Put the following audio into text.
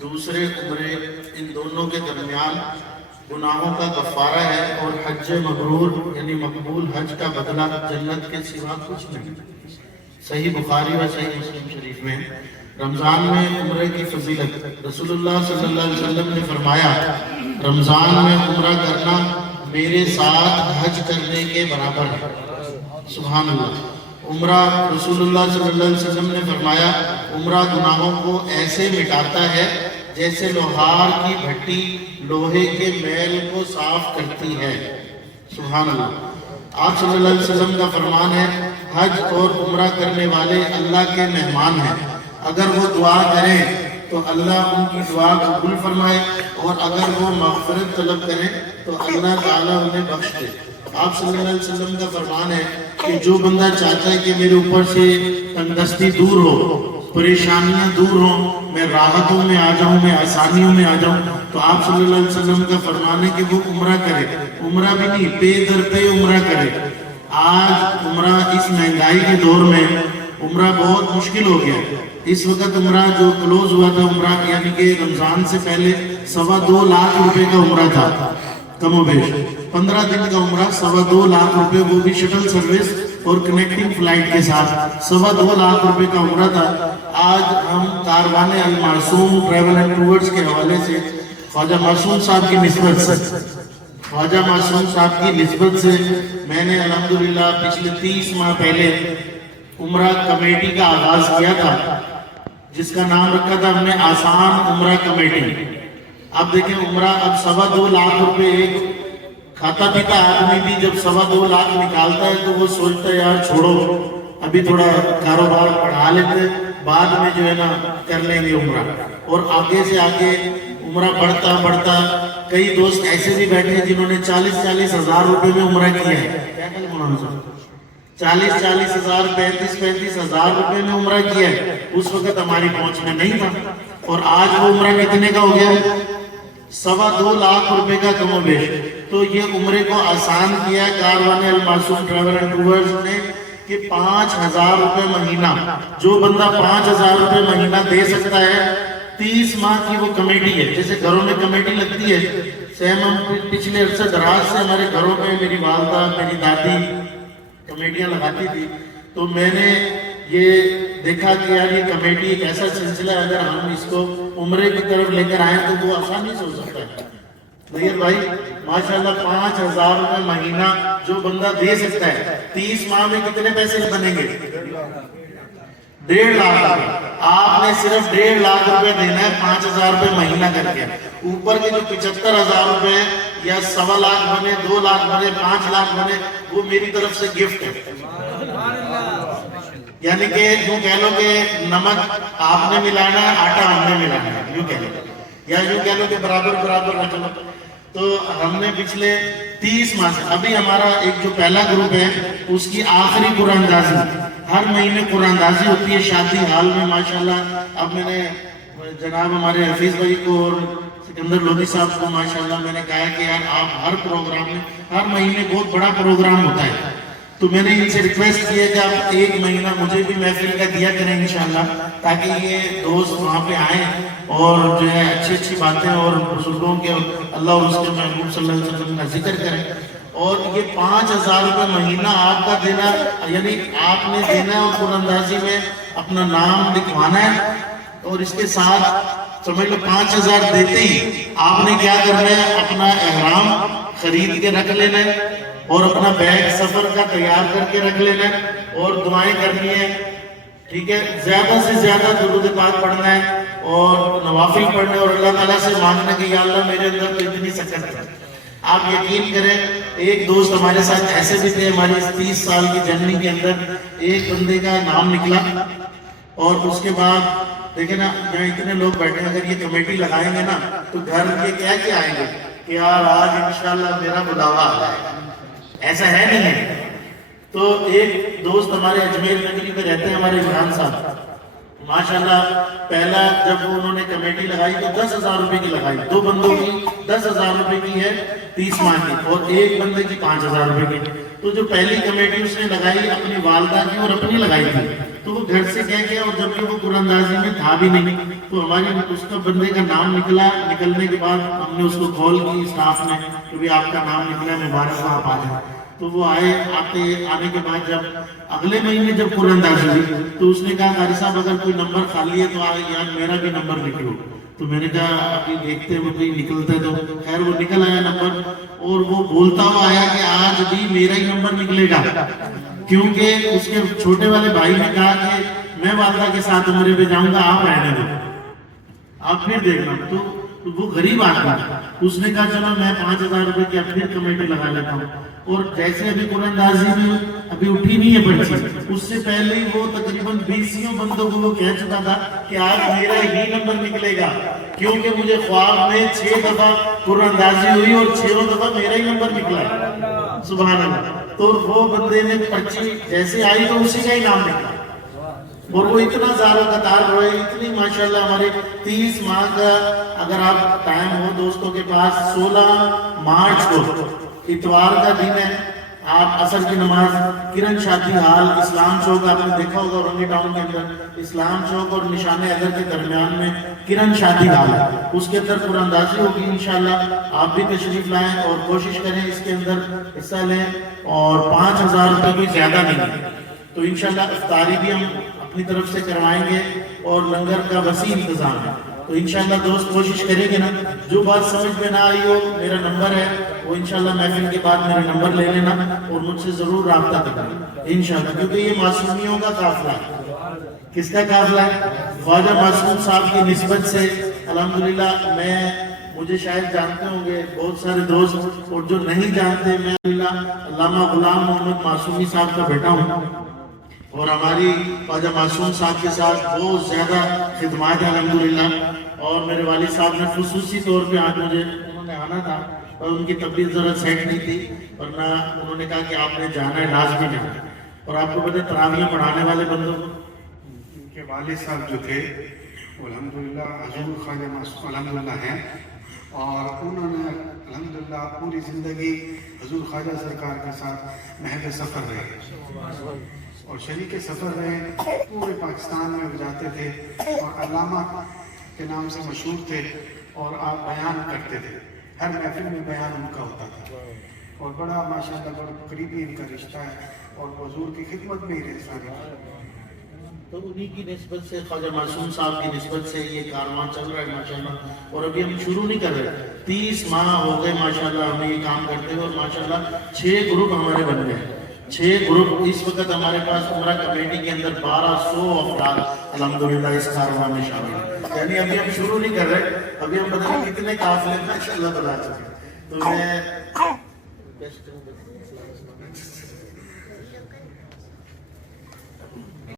دوسرے عمرے ان دونوں کے درمیان گناہوں کا کفارہ ہے، اور حج مبرور یعنی مقبول حج کا بدلہ جنت کے سوا کچھ نہیں۔ صحیح بخاری و صحیح مسلم شریف میں رمضان میں عمرے کی فضیلت، رسول اللہ صلی اللہ علیہ وسلم نے فرمایا رمضان میں عمرہ کرنا میرے ساتھ حج کرنے کے برابر ہے۔ سبحان اللہ۔ عمرہ، رسول اللہ صلی اللہ علیہ وسلم نے فرمایا عمرہ گناہوں کو ایسے مٹاتا ہے جیسے لوہار کی بھٹی لوہے کے میل کو صاف کرتی ہے۔ سبحان اللہ۔ آپ صلی اللہ علیہ وسلم کا فرمان ہے حج اور عمرہ کرنے والے اللہ کے مہمان ہیں، اگر وہ دعا کریں تو اللہ ان کی دعا قبول فرمائے، اور اگر وہ مغفرت طلب کریں تو اللہ تعالیٰ انہیں بخش دے۔ آپ صلی اللہ علیہ وسلم کا فرمان ہے کہ جو بندہ چاہتا ہے کہ میرے اوپر سے تنگدستی دور ہو، پریشانیاں دور ہوں، میں راحتوں میں آ جاؤں، میں آسانیوں میں آ جاؤں، تو آپ صلی اللہ علیہ وسلم کا فرمان ہے کہ وہ عمرہ کرے۔ عمرہ بھی نہیں، پے در پے عمرہ کرے۔ آج عمرہ اس مہنگائی کے دور میں عمرہ بہت مشکل ہو گیا۔ اس وقت عمرہ جو کلوز ہوا تھا، عمرہ یعنی کہ رمضان سے پہلے 2.25 لاکھ روپے کا عمرہ تھا، کم و بیش 15 دن کا عمرہ 2.25 لاکھ روپے، وہ بھی شٹل سروس اور کنیکٹنگ فلائٹ کے ساتھ 2.25 لاکھ روپے کا عمرہ تھا۔ آج ہم کاروان المعصوم ٹریول اینڈ ٹورز کے حوالے سے خواجہ معصوم صاحب کی نسبت سے میں نے الحمدللہ پچھلے 30 ماہ پہلے عمرہ کمیٹی کا آغاز کیا تھا، جس کا نام رکھا تھا ہم نے آسان عمرہ کمیٹی۔ اب دیکھیں عمرہ اب 2.25 لاکھ روپے، ایک کھاتا پیتا آدمی بھی جب 2.25 لاکھ نکالتا ہے تو وہ سوچتا ہے یار چھوڑو، ابھی تھوڑا کاروبار بڑھا لیتے، بعد میں جو ہے نا کر لیں گے عمرہ۔ اور آگے سے آگے عمرہ بڑھتا، کئی دوست ایسے بھی بیٹھے ہیں جنہوں نے 40 ہزار روپے میں عمرہ کیا ہے۔ کیا کہہ مولانا صاحب؟ 40 ہزار، 35 ہزار روپے میں عمرہ کیا ہے، اس وقت ہماری پہنچ میں نہیں تھا۔ اور آج وہ عمرہ کتنے کا ہو گیا ہے؟ 2.25 لاکھ روپے کا کم و بیش۔ تو یہ عمرے کو آسان کیا ہے کاروان المعصوم ٹریول اینڈ ٹورز نے کہ 5,000 روپے مہینہ، جو بندہ 5,000 روپے مہینہ دے سکتا ہے، 30 ماہ کی وہ کمیٹی ہے۔ جیسے گھروں میں کمیٹی لگتی ہے، سیم ہم پچھلے عرصے دراز سے ہمارے گھروں میں میری والدہ، میری دادی کمیٹیاں لگاتی تھی، تو میں نے یہ دیکھا کہ یار یہ کمیٹی ایک ایسا سلسلہ ہے، اگر ہم اس کو عمرے کی طرف لے کر آئیں تو وہ آسانی سے ہو سکتا ہے۔ لیکن بھائی ماشاءاللہ 5,000 روپے مہینہ جو بندہ دے سکتا ہے، 30 ماہ میں کتنے پیسے بنیں گے؟ 1.5 لاکھ۔ آپ نے صرف 1.5 لاکھ روپے دینا ہے 5,000 روپے مہینہ کر کے۔ اوپر کے جو 75,000 روپے یا 1.25 لاکھ بنے، 2 لاکھ بنے، 5 لاکھ بنے، وہ میری طرف سے گفٹ ہے۔ یعنی کہ یوں کہہ لو کہ نمک آپ نے ملانا ہے، آٹا ہم نے ملانا ہے، یوں کہہ لو، یا یوں کہہ لو کہ برابر رکھ لو۔ تو ہم نے پچھلے 30 ماہ سے، ابھی ہمارا ایک جو پہلا گروپ ہے اس کی آخری قرآن اندازی، ہر مہینے قرآن اندازی ہوتی ہے شادی حال میں ماشاءاللہ۔ اب میں نے جناب ہمارے حفیظ بھائی کو اور سکندر لودھی صاحب کو ماشاءاللہ میں نے کہا کہ یار آپ ہر پروگرام میں، ہر مہینے بہت بڑا پروگرام ہوتا ہے، تو میں نے ان سے ریکویسٹ کیا کہ آپ 1 مہینہ مجھے بھی محفل کا دیا کریں انشاءاللہ، تاکہ یہ دوست وہاں پہ آئیں اور جو ہے اچھی باتیں اور بزرگوں کے اللہ اور اس کے محبوب صلی اللہ علیہ وسلم کا ذکر کریں۔ اور یہ 5,000 روپے مہینہ آپ کا دینا، یعنی آپ نے دینا ہے اور قرآن اندازی میں اپنا نام لکھوانا ہے، اور اس کے ساتھ سمجھ لو 5,000 دیتے ہی آپ نے کیا کرنا ہے، اپنا احرام خرید کے رکھ لینا ہے، اور اپنا بیگ سفر کا تیار کر کے رکھ لینا ہے، اور دعائیں کرنی ہے، ٹھیک ہے، زیادہ سے زیادہ درود پاک پڑھنا ہے اور نوافل پڑھنا ہے، اور اللہ تعالیٰ سے مانگنا کہ یا اللہ میرے اندر تو اتنی سکت ہے۔ آپ یقین کریں، ایک دوست ہمارے ساتھ ایسے بھی تھے، ہماری 30 سال کی جرنی کے اندر ایک بندے کا نام نکلا، اور اس کے بعد دیکھیں نا، جہاں اتنے لوگ بیٹھے ہیں، اگر یہ کمیٹی لگائیں گے نا تو گھر کے کیا آئیں گے کہ یار آج انشاءاللہ میرا بلاوا آ جائے گا، ایسا ہے نہیں ہے۔ تو ایک دوست ہمارے اجمیر نگری میں رہتے ہیں، ہمارے عمران صاحب، ماشاءاللہ پہلا جب انہوں نے کمیٹی لگائی تو 10,000 روپے کی لگائی، 2 بندوں کی 10,000 روپے کی ہے 30 ماہ کی، اور ایک بندے کی 5,000 روپے کی۔ تو جو پہلی کمیٹی اس نے لگائی اپنی والدہ کی اور اپنی لگائی تھی، تو وہ گھر سے کہہ گیا, اور جبکہ وہ قرآن اندازی میں تھا بھی نہیں, تو ہماری اس کا بندے کا نام نکلا. نکلنے کے بعد ہم نے اس کو کال کی اسٹاف نے کہ بھی آپ کا نام نکلا ہے, مبارک ہو, آپ آ جائیں. تو وہ آنے کے بعد جب اگلے مہینے جب قرآن اندازی ہوئی تو اس نے کہا قاری صاحب اگر کوئی نمبر خالی ہے تو یار میرا بھی نمبر نکلو. تو میں نے کہا ابھی دیکھتے ہیں وہ کوئی نکلتا ہے. تو خیر وہ نکل آیا نمبر, اور وہ بولتا ہوا آیا کہ آج بھی میرا ہی نمبر نکلے گا, کیونکہ اس کے چھوٹے والے بھائی نے کہا کہ میں والدہ کے ساتھ عمرے پہ جاؤں گا, آپ رہنے دو, آپ پھر دیکھنا. تو وہ غریب آدمی, اس نے کہا چلو میں 5,000 روپے کی پھر کمیٹی لگا لیتا ہوں. اور جیسے ابھی قرآن اندازی میں ابھی اٹھی نہیں ہے پرچی, اس سے پہلے ہی وہ تقریباً 20 بندوں کو وہ کہہ چکا تھا کہ آج میرا ہی نمبر نکلے گا, کیونکہ مجھے خواب میں 6 دفعہ قرآن اندازی ہوئی اور 6 دفعہ میرا ہی نمبر نکلا ہے. سبحان اللہ. تو وہ بندے نے پرچی جیسے آئی تو اسی کا ہی نام نکلا, اور وہ اتنا زارو قطار روئے, اتنی ماشاءاللہ. ہمارے 30 ماہ کا اگر آپ ٹائم ہو دوستوں کے پاس, 16 مارچ کو اتوار کا دن ہے, آپ عصر کی نماز کرن شادی ہال اسلام چوک, آپ نے دیکھا ہوگا اورنگی ٹاؤن کے اندر اسلام چوک اور نشان حیدر کے درمیان میں کرن شادی ہال ہے, اس کے اندر قرآن اندازی ہوگی انشاءاللہ. آپ بھی تشریف لائیں اور کوشش کریں اس کے اندر حصہ لیں, اور 5,000 روپے کوئی زیادہ نہیں ہے. تو انشاءاللہ افطاری بھی ہم اپنی طرف سے کروائیں گے, اور لنگر کا وسیع انتظام ہے. تو انشاءاللہ دوست کوشش کریں گے نا, جو بات سمجھ میں نہ آئی ہو میرا نمبر ہے, وہ انشاءاللہ محفل کے بعد میرا نمبر لے لینا اور مجھ سے ضرور رابطہ کرنا انشاءاللہ, کیونکہ یہ معصومیوں کا قافلہ ہے. کس کا قافلہ ہے؟ خواجہ معصوم صاحب کی نسبت سے الحمدللہ. مجھے شاید جانتے ہوں گے بہت سارے دوست, اور جو نہیں جانتے, میں علامہ غلام محمد معصومی صاحب کا بیٹا ہوں, اور ہماری خواجہ معصوم صاحب کے ساتھ بہت زیادہ خدمات ہیں الحمدللہ. اور میرے والد صاحب نے خصوصی طور پہ آج انہوں نے آنا تھا, اور ان کی طبیعت ذرا سیٹ نہیں تھی, ورنہ انہوں نے کہا کہ آپ نے جانا ہے, لازمی جانا ہے. اور آپ کو پتہ تراویح پڑھانے والے بندوں, ان کے والد صاحب جو تھے الحمدللہ حضور خواجہ معصوم الحمدللہ ہیں, اور انہوں نے الحمدللہ پوری زندگی حضور خواجہ سرکار کے ساتھ محض سفر رہے اور شریک سفر رہے. پورے پاکستان میں وہ جاتے تھے اور علامہ کے نام سے مشہور تھے, اور آپ بیان کرتے تھے, ہر محفل میں بیان ان کا ہوتا تھا, اور بڑا ماشاءاللہ بڑا قریبی ان کا رشتہ ہے, اور حضور کی خدمت میں ہی رہے سارے. تو انہی کی نسبت سے, خواجہ معصوم صاحب کی نسبت سے یہ کارواں چل رہا ہے ماشاءاللہ. اور ابھی ہم شروع نہیں کر رہے, 30 ماہ ہو گئے ماشاءاللہ ہمیں یہ کام کرتے ہوئے, اور ماشاءاللہ 6 گروپ ہمارے بن گئے. 6 گروپ اس وقت ہمارے پاس عمرہ کمیٹی کے اندر 1200 افراد الحمدللہ اس کارواں میں شامل ہیں. یعنی ابھی ہم شروع نہیں کر رہے, ابھی ہم پتہ نہیں کتنے قافلے ماشاءاللہ بنا چکے. تو میں